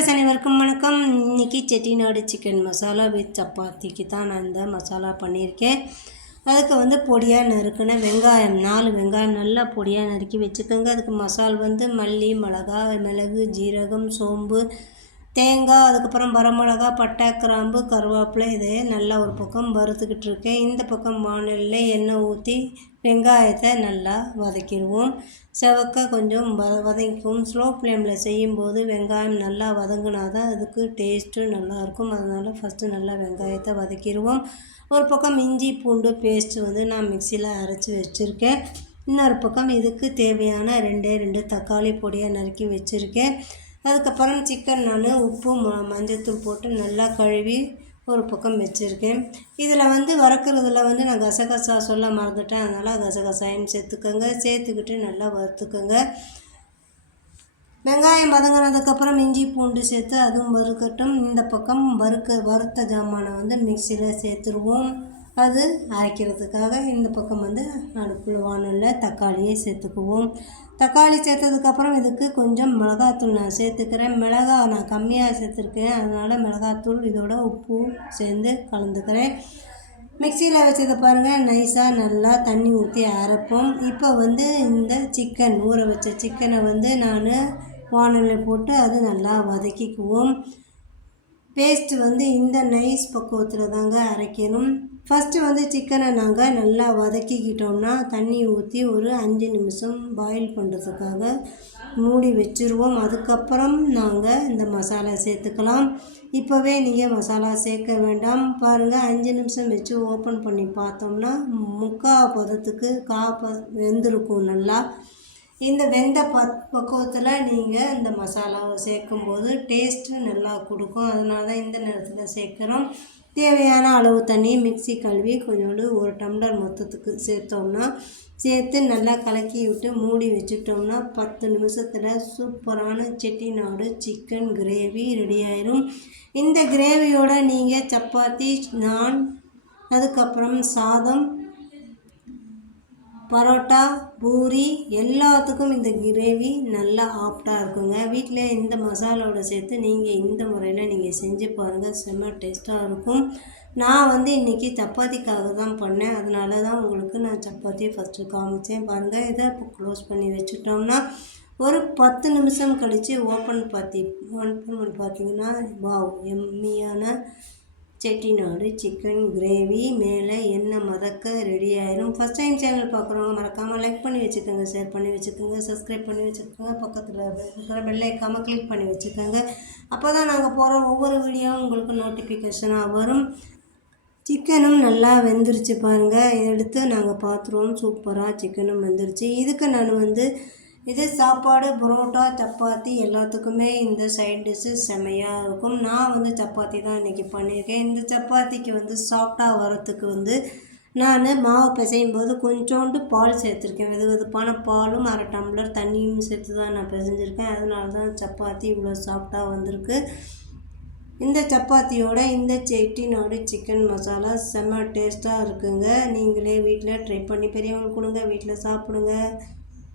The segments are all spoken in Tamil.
வியூவர்ஸ் அனைவருக்கும் வணக்கம். இன்றைக்கி செட்டிநாடு சிக்கன் மசாலா வித் சப்பாத்திக்கு தான் நான் இந்த மசாலா பண்ணியிருக்கேன். அதுக்கு வந்து பொடியாக நறுக்கின வெங்காயம் நாலு வெங்காயம் நல்லா பொடியாக நறுக்கி வச்சுக்கோங்க. அதுக்கு மசால் வந்து மல்லி மிளகா மிளகு ஜீரகம் சோம்பு தேங்காய் அதுக்கப்புறம் வரமிளகா பட்டை கிராம்பு கருவேப்பிலை இதை நல்லா ஒரு பக்கம் வறுத்துக்கிட்டு இருக்கேன். இந்த பக்கம் வானலில் எண்ணெய் ஊற்றி வெங்காயத்தை நல்லா வதக்கிடுவோம். செவக்க கொஞ்சம் வ வதக்கிக்கும் ஸ்லோ ஃப்ளேமில் செய்யும்போது வெங்காயம் நல்லா வதங்கினா தான் அதுக்கு டேஸ்ட்டு நல்லாயிருக்கும் அதனால் ஃபஸ்ட்டு நல்லா வெங்காயத்தை வதக்கிடுவோம். ஒரு பக்கம் இஞ்சி பூண்டு பேஸ்ட்டு வந்து நான் மிக்சியில் அரைச்சி வச்சுருக்கேன். இன்னொரு பக்கம் இதுக்கு தேவையான ரெண்டே ரெண்டு தக்காளி பொடியாக நறுக்கி வச்சுருக்கேன். அதுக்கப்புறம் சிக்கன் நான் உப்பு ம மஞ்சத்தூள் போட்டு நல்லா கழுவி ஒரு பக்கம் வச்சுருக்கேன். இதில் வந்து வறுக்கிறதுல வந்து நான் கசகசா சொல்ல மறந்துட்டேன். அதனால் கசகசாயம் சேர்த்துக்கோங்க. சேர்த்துக்கிட்டு நல்லா வறுத்துக்கோங்க. வெங்காயம் வதங்கினதுக்கப்புறம் இஞ்சி பூண்டு சேர்த்து அதுவும் வறுக்கட்டும். இந்த பக்கம் வறுக்க வறுத்த ஜாமானை வந்து மிக்சியில் சேர்த்துருவோம். அது அரைக்கிறதுக்காக இந்த பக்கம் வந்து அடுப்பில் வானலில் தக்காளியை சேர்த்துக்குவோம். தக்காளி சேர்த்ததுக்கப்புறம் இதுக்கு கொஞ்சம் மிளகாத்தூள் நான் சேர்த்துக்கிறேன். மிளகா நான் கம்மியாக சேர்த்துருக்கேன். அதனால் மிளகாத்தூள் இதோட உப்பு சேர்ந்து கலந்துக்கிறேன். மிக்சியில் வச்சதை பாருங்கள் நைஸாக நல்லா தண்ணி ஊற்றி அரைப்போம். இப்போ வந்து இந்த சிக்கன் ஊற வச்ச சிக்கனை வந்து நான் வானலில் போட்டு அது நல்லா வதக்கிக்குவோம். பேஸ்ட் வந்து இந்த நைஸ் பக்குவத்தில் தாங்க அரைக்கணும். ஃபஸ்ட்டு வந்து சிக்கனை நாங்கள் நல்லா வதக்கிக்கிட்டோம்னா தண்ணி ஊற்றி ஒரு அஞ்சு நிமிஷம் பாயில் பண்ணுறதுக்காக மூடி வச்சுருவோம். அதுக்கப்புறம் நாங்கள் இந்த மசாலா சேர்த்துக்கலாம். இப்போவே நீங்கள் மசாலா சேர்க்க வேண்டாம். பாருங்கள் அஞ்சு நிமிஷம் வச்சு ஓப்பன் பண்ணி பார்த்தோம்னா முக்கால் பதத்துக்கு கா ப வெந்திருக்கும் நல்லா. இந்த வெந்த பத் பக்குவத்தில் நீங்கள் இந்த மசாலாவை சேர்க்கும்போது டேஸ்ட்டு நல்லா கொடுக்கும். அதனால தான் இந்த நேரத்தில் சேர்க்குறோம். தேவையான அளவு தண்ணி மிக்சி கழுவி கொஞ்சோண்டு ஒரு டம்ளர் மொத்தத்துக்கு சேர்த்தோம்னா சேர்த்து நல்லா கலக்கி விட்டு மூடி வச்சுட்டோம்னா பத்து நிமிஷத்தில் சூப்பரான செட்டிநாடு சிக்கன் கிரேவி ரெடி ஆயிரும் இந்த கிரேவியோட நீங்கள் சப்பாத்தி நான் அதுக்கப்புறம் சாதம் பரோட்டா பூரி எல்லாத்துக்கும் இந்த கிரேவி நல்லா ஆப்டாக இருக்குங்க. வீட்டில் இந்த மசாலாவோட சேர்த்து நீங்கள் இந்த முறையில் நீங்கள் செஞ்சு பாருங்கள் செம்ம டேஸ்ட்டாக இருக்கும். நான் வந்து இன்றைக்கி சப்பாத்திக்காக தான் பண்ணேன். அதனால தான் உங்களுக்கு நான் சப்பாத்தி ஃபஸ்ட்டு காமிச்சேன் பாருங்கள் இதை இப்போ க்ளோஸ் பண்ணி வச்சுட்டோம்னா ஒரு பத்து நிமிஷம் கழித்து ஓப்பன் பார்த்தி ஓப்பன் பண்ணி பார்த்தீங்கன்னா வாவ் எம்மியான செட்டிநாடு சிக்கன் கிரேவி மேலே என்ன மறக்க ரெடி ஆயிரும்? ஃபஸ்ட் டைம் சேனல் பார்க்குறவங்க மறக்காமல் லைக் பண்ணி வச்சுக்கோங்க ஷேர் பண்ணி வச்சுக்கோங்க சப்ஸ்கிரைப் பண்ணி வச்சுக்கோங்க பக்கத்தில் இருக்கிற பெல்லைக்காமல் கிளிக் பண்ணி வச்சுக்கோங்க. அப்போ தான் நாங்கள் போகிற ஒவ்வொரு வீடியோவும் உங்களுக்கு நோட்டிஃபிகேஷனாக வரும். சிக்கனும் நல்லா வெந்துருச்சு பாருங்கள் எடுத்து நாங்கள் பார்த்துருவோம். சூப்பராக சிக்கனும் வெந்துருச்சு. இதுக்கு நான் வந்து இது சாப்பாடு புரோட்டா சப்பாத்தி எல்லாத்துக்குமே இந்த சைட் டிஷ்ஷு செமையாக இருக்கும். நான் வந்து சப்பாத்தி தான் இன்றைக்கி பண்ணியிருக்கேன். இந்த சப்பாத்திக்கு வந்து சாஃப்டாக வரத்துக்கு வந்து நான் மாவு பிசையும் போது கொஞ்சோண்டு பால் சேர்த்துருக்கேன். வெது வெதுப்பான பாலும் அரை டம்ளர் தண்ணியும் சேர்த்து தான் நான் பிசைஞ்சிருக்கேன். அதனால தான் சப்பாத்தி இவ்வளோ சாஃப்டாக வந்திருக்கு. இந்த சப்பாத்தியோட இந்த செட்டிநாடு சிக்கன் மசாலா செம்ம டேஸ்ட்டாக இருக்குங்க. நீங்களே வீட்டில் ட்ரை பண்ணி பெரியவங்களுக்கு கொடுங்க. வீட்டில் சாப்பிடுங்க.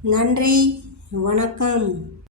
நன்றி. வணக்கம்.